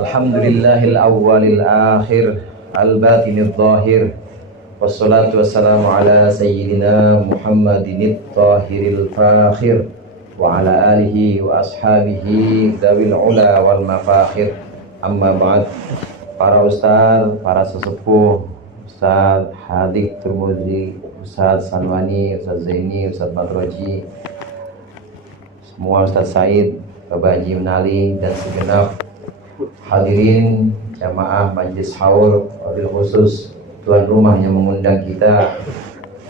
Alhamdulillahil awwalil akhir al-batinil zahir, wassalatu wassalamu ala sayyidina Muhammadinit tahiril fakhir wa ala alihi wa ashabihi dzawil ula wal mafakhir. Amma ba'd. Para ustaz, para sesepuh, Ustaz Hadik Turmuzi, Ustaz Sanwani, Ustaz Zaini, Ustaz Badroji, semua Ustaz Said, Bapak Haji Menali, dan segenap hadirin jamaah Majlis Haul, wabil khusus tuan rumah yang mengundang kita,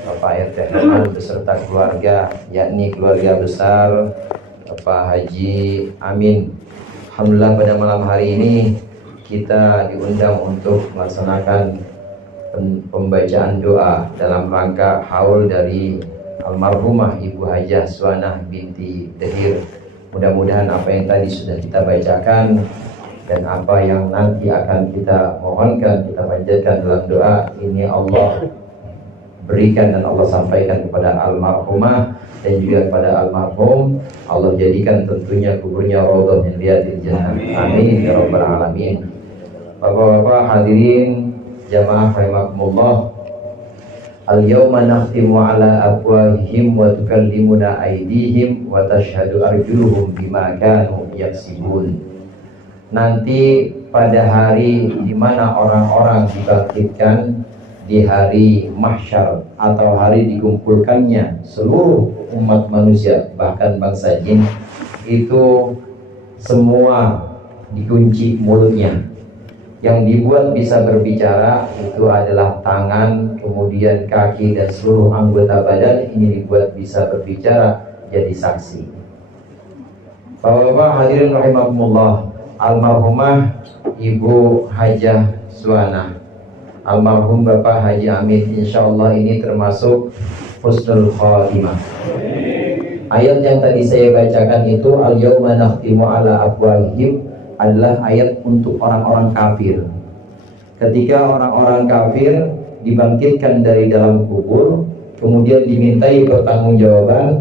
Bapak RT Herman beserta keluarga, yakni keluarga besar Bapak Haji Amin. Alhamdulillah pada malam hari ini kita diundang untuk melaksanakan pembacaan doa dalam rangka haul dari almarhumah Ibu Hajah Suwanah binti Dahir. Mudah-mudahan apa yang tadi sudah kita bacakan dan apa yang nanti akan kita mohonkan, kita panjatkan dalam doa ini Allah berikan dan Allah sampaikan kepada almarhumah dan juga kepada almarhum. Allah jadikan tentunya kuburnya raudhah min riyadil jannah. Amin ya rabbal alamin. Bapak-bapak hadirin jamaah rahimakumullah. Al-yawma nakhtimu ala afwahihim wa tukallimuna aydihim wa tashhadu arjuluhum bima kanu yaksibun. Nanti pada hari di mana orang-orang dibangkitkan, di hari mahsyar atau hari dikumpulkannya seluruh umat manusia bahkan bangsa jin, itu semua dikunci mulutnya. Yang dibuat bisa berbicara itu adalah tangan, kemudian kaki dan seluruh anggota badan ini dibuat bisa berbicara jadi saksi. Bapak-bapak hadirin rahimakumullah, almarhumah Ibu Hajah Suwanah, almarhum Bapak Haji Amin, insyaallah ini termasuk husnul khatimah. Ayat yang tadi saya bacakan itu al-yawma nakhtimu ala afwahihim adalah ayat untuk orang-orang kafir. Ketika orang-orang kafir dibangkitkan dari dalam kubur, kemudian dimintai pertanggungjawaban,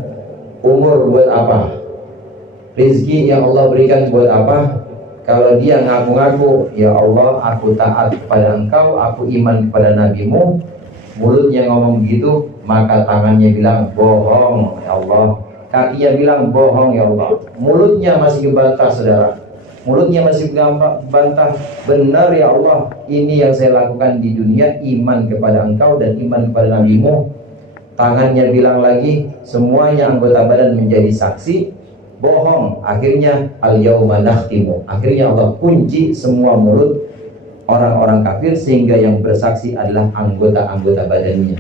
umur buat apa? Rizki yang Allah berikan buat apa? Kalau dia ngaku-ngaku, ya Allah aku taat kepada engkau, aku iman kepada nabimu, mulutnya ngomong begitu, maka tangannya bilang bohong ya Allah, kakinya bilang bohong ya Allah, mulutnya masih ngebantah saudara. Mulutnya masih bantah, benar ya Allah, ini yang saya lakukan di dunia, iman kepada engkau dan iman kepada nabimu. Tangannya bilang lagi, semuanya anggota badan menjadi saksi, bohong. Akhirnya al-yawma nakhtimu, akhirnya Allah kunci semua mulut orang-orang kafir sehingga yang bersaksi adalah anggota-anggota badannya.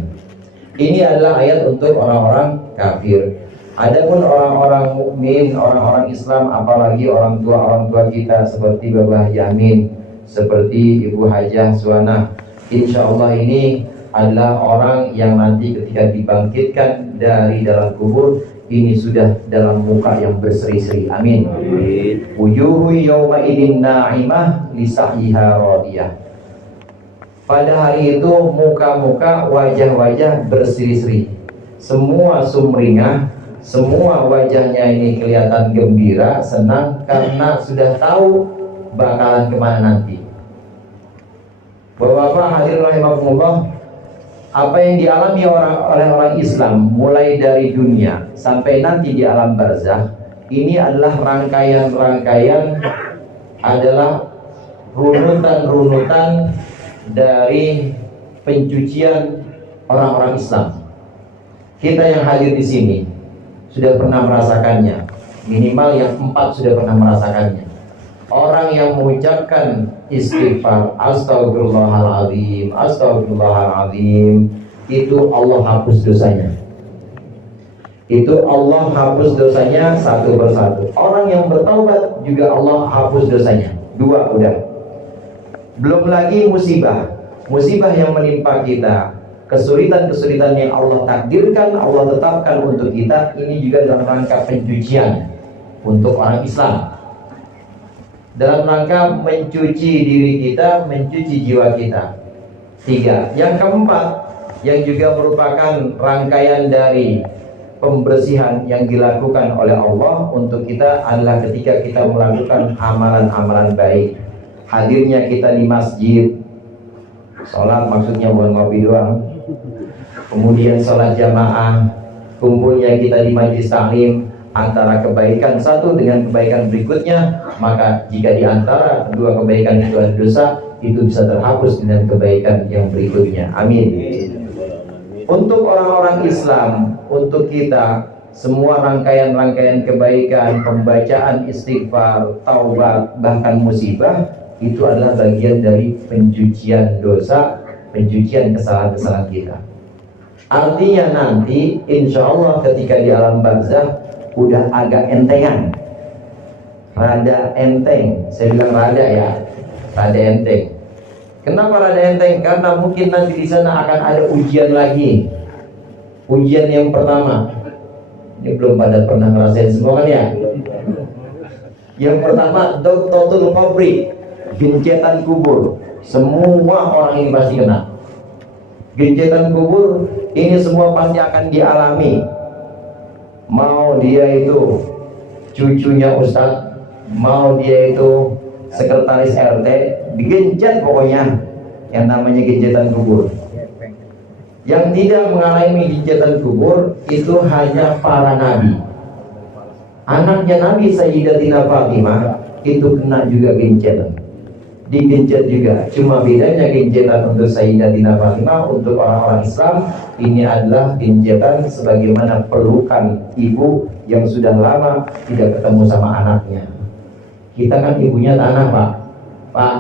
Ini adalah ayat untuk orang-orang kafir. Adapun orang-orang mukmin, orang-orang Islam, apalagi orang tua kita seperti Bapak Haji Amin, seperti Ibu Hajah Suwanah, insya Allah ini adalah orang yang nanti ketika dibangkitkan dari dalam kubur ini sudah dalam muka yang berseri-seri. Amin. Wujuhu yawma idin na'imah lisa'yiha radiyah. Pada hari itu muka-muka, wajah-wajah berseri-seri, semua sumringah, semua wajahnya ini kelihatan gembira, senang karena sudah tahu bakalan kemana nanti. Bapak-bapak hadirin rahimakumullah, apa yang dialami oleh orang Islam mulai dari dunia sampai nanti di alam barzakh ini adalah rangkaian-rangkaian, adalah runutan-runutan dari pencucian orang-orang Islam. Kita yang hadir di sini sudah pernah merasakannya, minimal yang 4 sudah pernah merasakannya. Orang yang mengucapkan istighfar astagfirullahaladzim, astagfirullahaladzim, itu Allah hapus dosanya. Itu Allah hapus dosanya satu persatu. Orang yang bertaubat juga Allah hapus dosanya. 2 udah. Belum lagi musibah yang menimpa kita, kesulitan-kesulitan yang Allah takdirkan, Allah tetapkan untuk kita, ini juga dalam rangka pencucian untuk orang Islam, dalam rangka mencuci diri kita, mencuci jiwa kita. 3. Yang keempat, yang juga merupakan rangkaian dari pembersihan yang dilakukan oleh Allah untuk kita adalah ketika kita melakukan amalan-amalan baik. Hadirnya kita di masjid, sholat maksudnya bukan ngopi doang, kemudian sholat jamaah, kumpulnya kita di majlis taklim, antara kebaikan satu dengan kebaikan berikutnya, maka jika di antara kedua kebaikan itu ada dosa, itu bisa terhapus dengan kebaikan yang berikutnya. Amin. Untuk orang-orang Islam, untuk kita, semua rangkaian-rangkaian kebaikan, pembacaan istighfar, taubat, bahkan musibah, itu adalah bagian dari pencucian dosa, pencucian kesalahan-kesalahan kita. Artinya nanti, insya Allah ketika di alam barzakh udah agak entengan, rada enteng. Saya bilang rada ya, rada enteng. Kenapa rada enteng? Karena mungkin nanti di sana akan ada ujian lagi. Ujian yang pertama, ini belum pada pernah ngerasain semua kan ya? Yang pertama, Doktotul Qabri, gencetan kubur. Semua orang ini pasti kena. Gencetan kubur ini semua pasti akan dialami. Mau dia itu cucunya Ustadz, mau dia itu sekretaris RT, digencet pokoknya, yang namanya gencetan kubur. Yang tidak mengalami gencetan kubur itu hanya para nabi. Anaknya Nabi Sayyidatina Fatimah itu kena juga gencetan, digencet juga. Cuma bedanya gencetan untuk Sayyidatina Fatimah, untuk orang-orang Islam ini adalah gencetan sebagaimana pelukan ibu yang sudah lama tidak ketemu sama anaknya. Kita kan ibunya tanah, Pak.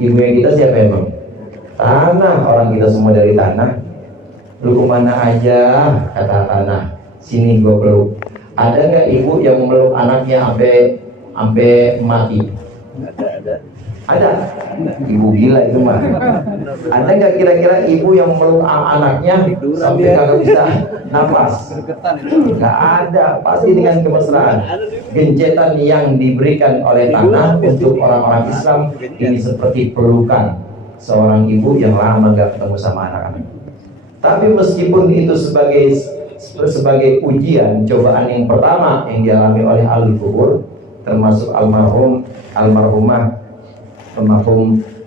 Ibunya kita siapa emang? Tanah, orang kita semua dari tanah. Lu kemana aja, kata tanah, sini gua peluk. Ada nggak ibu yang memeluk anaknya sampai mati? Ada. Ibu gila itu mah. Ada nggak kira-kira ibu yang memeluk anaknya sampai kagak bisa nafas? Nggak ada. Pasti dengan kemesraan. Gencetan yang diberikan oleh tanah untuk orang-orang Islam ini seperti pelukan seorang ibu yang lama nggak ketemu sama anak-anak. Tapi meskipun itu sebagai ujian, cobaan yang pertama yang dialami oleh ahli kubur, termasuk almarhumah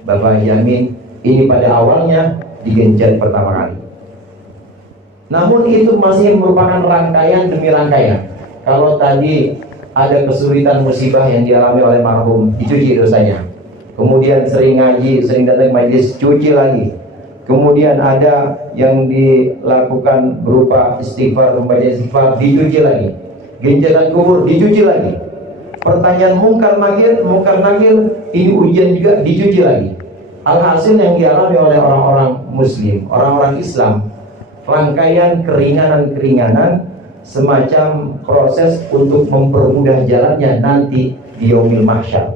Bapak Yamin, ini pada awalnya digencet pertama kali. Namun itu masih merupakan rangkaian demi rangkaian. Kalau tadi ada kesulitan musibah yang dialami oleh marhum, dicuci dosanya. Kemudian sering ngaji, sering datang majelis, cuci lagi. Kemudian ada yang dilakukan berupa istighfar, membaca istighfar, dicuci lagi. Gencetan kubur, dicuci lagi. Pertanyaan mungkar nakir, ini ujian juga, dicuci lagi. Alhasil yang dialami oleh orang-orang muslim, orang-orang Islam, rangkaian keringanan-keringanan semacam proses untuk mempermudah jalannya nanti di yaumil mahsyar.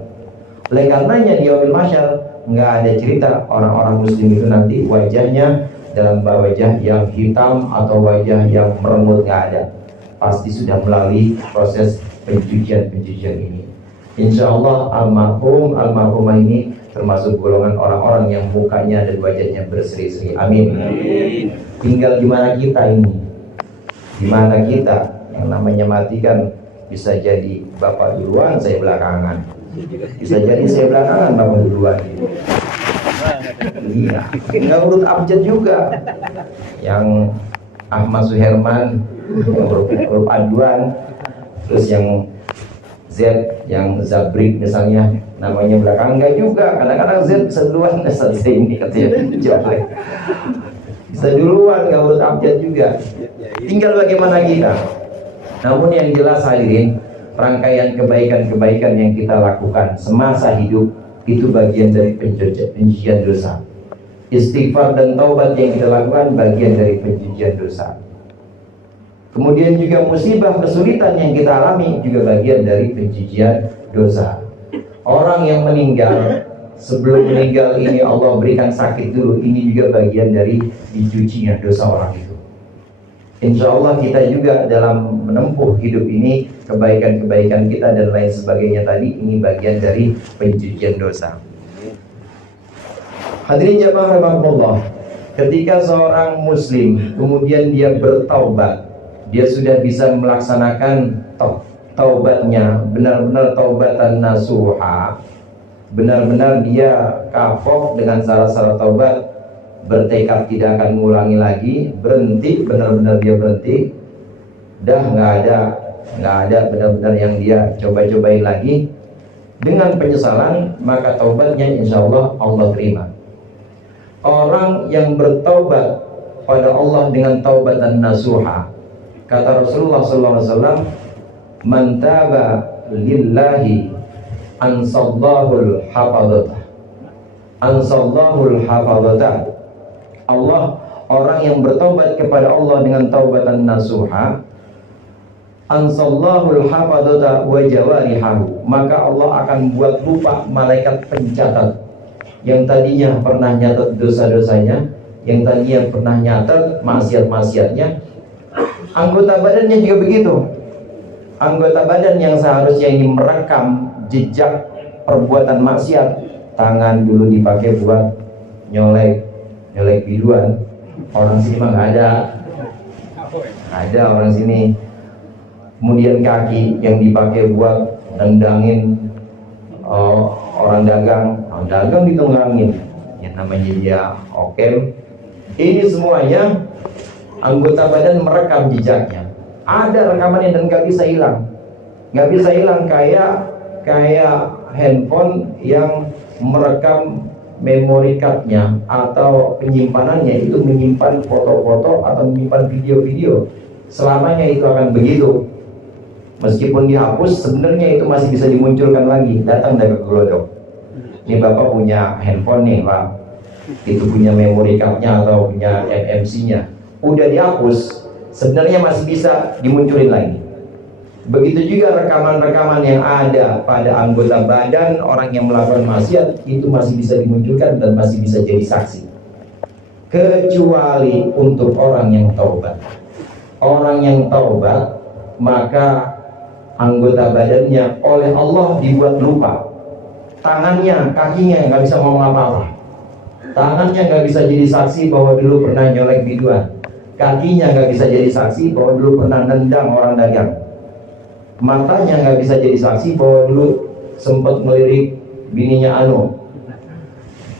Oleh karenanya di yaumil mahsyar nggak ada cerita orang-orang muslim itu nanti wajahnya dalam wajah yang hitam atau wajah yang meremut, nggak ada. Pasti sudah melalui proses pencucian ini. Insya Allah almarhumah ini termasuk golongan orang-orang yang mukanya dan wajahnya berseri-seri. Amin. Tinggal gimana kita ini, gimana kita yang namanya mati kan bisa jadi bapak duluan, saya belakangan. Bisa jadi saya belakangan, bapak duluan. Iya, nggak urut abjad juga. Yang Ahmad Suherman huruf aduan, terus yang Z, yang Zabrik misalnya namanya belakang, enggak juga. Kadang-kadang Z bisa duluan, selesai ini katanya jelek. Bisa duluan, nggak urut abjad juga. Tinggal bagaimana kita. Namun yang jelas hadirin, rangkaian kebaikan-kebaikan yang kita lakukan semasa hidup itu bagian dari pencucian dosa. Istighfar dan taubat yang kita lakukan bagian dari pencucian dosa. Kemudian juga musibah, kesulitan yang kita alami juga bagian dari pencucian dosa. Orang yang meninggal, sebelum meninggal ini Allah berikan sakit dulu, ini juga bagian dari dicucinya dosa orang itu. Insya Allah kita juga dalam menempuh hidup ini, kebaikan-kebaikan kita dan lain sebagainya tadi, ini bagian dari pencucian dosa. Hadirin jamaah rahimakumullah, ketika seorang muslim kemudian dia bertaubat, dia sudah bisa melaksanakan taubatnya benar-benar taubatan nasuha, benar-benar dia kapok dengan syarat-syarat taubat, bertekad tidak akan mengulangi lagi, berhenti, benar-benar dia berhenti, dah nggak ada benar-benar yang dia coba-cobain lagi dengan penyesalan, maka taubatnya insya Allah Allah terima. Orang yang bertaubat pada Allah dengan taubatan nasuha, kata Rasulullah SAW, man taba lillahi ansallahul hafadhatah, ansallahul hafadhatah. Allah, orang yang bertobat kepada Allah dengan taubatan nasuha, ansallahul hafadhatah wa jawarihahu, maka Allah akan buat lupa malaikat pencatat yang tadinya pernah nyatat dosa-dosanya, yang tadinya pernah nyatat maksiat-maksiatnya. Anggota badannya juga begitu. Anggota badan yang seharusnya ini merekam jejak perbuatan maksiat, tangan dulu dipakai buat nyolek biduan. Orang sini mah nggak ada orang sini. Kemudian kaki yang dipakai buat nendangin orang dagang ditunggangin, yang namanya dia okem. Ini semuanya anggota badan merekam jejaknya. Ada rekamannya dan nggak bisa hilang, kayak handphone yang merekam memory cardnya atau penyimpanannya itu menyimpan foto-foto atau menyimpan video-video. Selamanya itu akan begitu. Meskipun dihapus, sebenarnya itu masih bisa dimunculkan lagi. Datang dari gelodok. Ini Bapak punya handphone nih Pak, itu punya memory cardnya atau punya MMC-nya. Udah dihapus, sebenarnya masih bisa dimunculin lagi. Begitu juga rekaman-rekaman yang ada pada anggota badan orang yang melakukan maksiat, itu masih bisa dimunculkan dan masih bisa jadi saksi. Kecuali untuk orang yang taubat. Orang yang taubat, maka anggota badannya oleh Allah dibuat lupa. Tangannya, kakinya nggak bisa ngomong apa-apa. Tangannya nggak bisa jadi saksi bahwa dulu pernah nyolek biduan. Kakinya nggak bisa jadi saksi bahwa dulu pernah nendang orang dagang. Matanya nggak bisa jadi saksi bahwa dulu sempat melirik bininya Anu.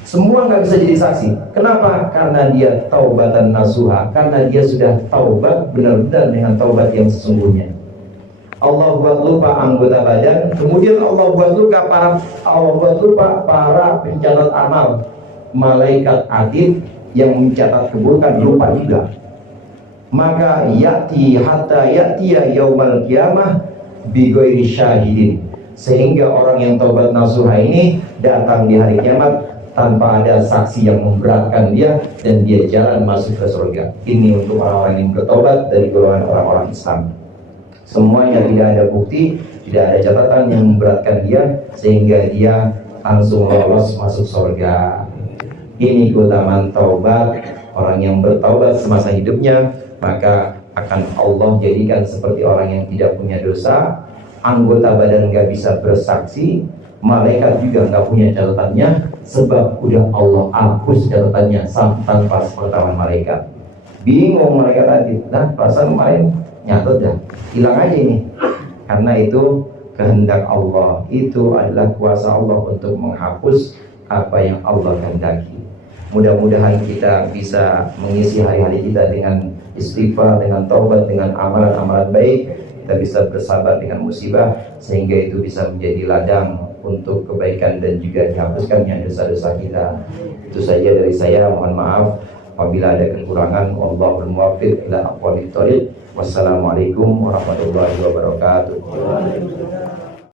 Semua nggak bisa jadi saksi. Kenapa? Karena dia taubatan nasuha. Karena dia sudah taubat benar-benar dengan taubat yang sesungguhnya. Allah buat lupa anggota badan, kemudian Allah buat lupa para pencatat amal, malaikat atid yang mencatat keburukan lupa juga. Maka hatta ya'tiya yaumal qiyamah bi ghairi syahidin, sehingga orang yang taubat nasuha ini datang di hari kiamat tanpa ada saksi yang memberatkan dia dan dia jalan masuk ke surga. Ini untuk orang-orang yang bertobat dari golongan orang-orang Islam. Semuanya tidak ada bukti, tidak ada catatan yang memberatkan dia sehingga dia langsung lolos masuk surga. Ini keutamaan taubat. Orang yang bertaubat semasa hidupnya, maka akan Allah jadikan seperti orang yang tidak punya dosa. Anggota badan nggak bisa bersaksi, malaikat juga nggak punya catatannya, sebab udah Allah hapus catatannya tanpa sepengetahuan malaikat. Bingung malaikat tadi, nah perasaan kemarin nyatet dah, hilang aja ini. Karena itu kehendak Allah, itu adalah kuasa Allah untuk menghapus apa yang Allah kehendaki. Mudah-mudahan kita bisa mengisi hari-hari kita dengan istighfar, dengan taubat, dengan amalan-amalan baik. Kita bisa bersabar dengan musibah sehingga itu bisa menjadi ladang untuk kebaikan dan juga dihapuskannya dosa-dosa kita. Itu saja dari saya, mohon maaf apabila ada kekurangan. Wallahul muwaffiq ila aqwamit thoriq. Wassalamualaikum warahmatullahi wabarakatuh.